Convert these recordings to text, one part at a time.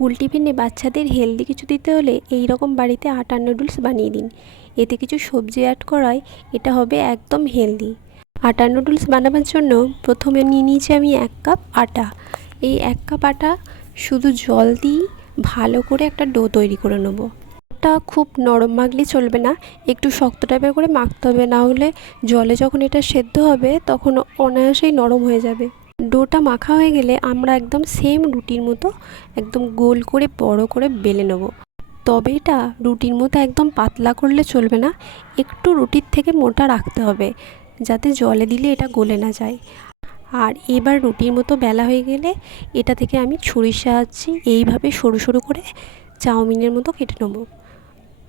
School টিফিনে বাচ্চাদের healthy কিছু দিতে হলে এই রকম বাড়িতে আটার নুডলস বানিয়ে দিন। এতে কিছু সবজি অ্যাড করায় এটা হবে একদম হেলদি। আটার নুডলস বানাবার জন্য প্রথমে নিয়ে নিয়েছি আমি 1 কাপ আটা। এই 1 কাপ আটা শুধু জল দিয়ে ভালো করে একটা ডো তৈরি করে নেব। ওটা খুব নরম মাখলে চলবে না, একটু শক্ত টাইপের করে মাখতে হবে, না হলে জলে যখন এটা সেদ্ধ হবে তখন অনায়াসেই নরম হয়ে যাবে। ডোটা মাখা হয়ে গেলে আমরা একদম সেম রুটির মতো একদম গোল করে বড় করে বেলে নেব। তবে এটা রুটির মতো একদম পাতলা করলে চলবে না, একটু রুটির থেকে মোটা রাখতে হবে যাতে জলে দিলে এটা গলে না যায়। আর এবার রুটির মতো বেলা হয়ে গেলে এটা থেকে আমি ছুরির সাহায্যে এইভাবে সরু সরু করে চাউমিনের মতো কেটে নেব।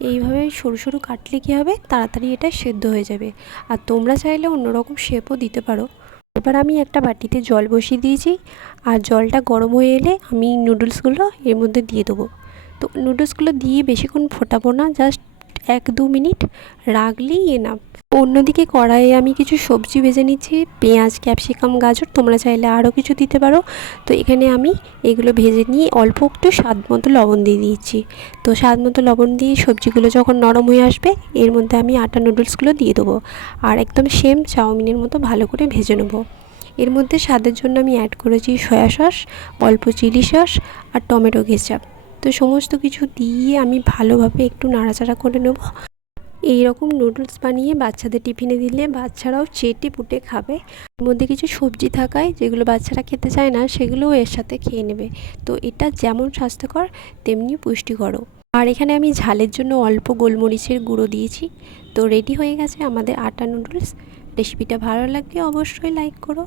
এইভাবে সরু সরু কাটলে কী হবে, তাড়াতাড়ি এটা সেদ্ধ হয়ে যাবে। আর তোমরা চাইলে অন্যরকম শেপও দিতে পারো। এবার আমি একটা বাটিতে জল বসিয়ে দিয়েছি, আর জলটা গরম হয়ে এলে আমি নুডলসগুলো এর মধ্যে দিয়ে দেবো। তো নুডলসগুলো দিয়ে বেশিক্ষণ ফোটাবো না, জাস্ট 1-2 মিনিট রাখলেই এনাফ। অন্যদিকে কড়াইয়ে আমি কিছু সবজি ভেজে নিচ্ছি, পেঁয়াজ, ক্যাপসিকাম, গাজর, তোমরা চাইলে আরও কিছু দিতে পারো। তো এখানে আমি এগুলো ভেজে নিয়ে অল্প একটু স্বাদ মতো লবণ দিয়ে দিচ্ছি। তো স্বাদ মতো লবণ দিয়ে সবজিগুলো যখন নরম হয়ে আসবে এর মধ্যে আমি আটা নুডলসগুলো দিয়ে দেবো, আর একদম সেম চাউমিনের মতো ভালো করে ভেজে নেবো। এর মধ্যে স্বাদের জন্য আমি অ্যাড করেছি সয়া সস, অল্প চিলি সস আর টমেটো কেচাপ। তো সমস্ত কিছু দিয়ে আমি ভালোভাবে একটু নাড়াচাড়া করে নেব। এই রকম নুডলস বানিয়ে বাচ্চাদের টিফিনে দিলে বাচ্চারাও চেটে পুটে খাবে। এর মধ্যে কিছু সবজি থাকায় যেগুলো বাচ্চারা খেতে চায় না সেগুলোও এর সাথে খেয়ে নেবে। তো এটা যেমন স্বাস্থ্যকর তেমনি পুষ্টিকরও। আর এখানে আমি ঝালের জন্য অল্প গোলমরিচের গুঁড়ো দিয়েছি। তো রেডি হয়ে গেছে আমাদের আটা নুডলস। রেসিপিটা ভালো লাগলে অবশ্যই লাইক করো।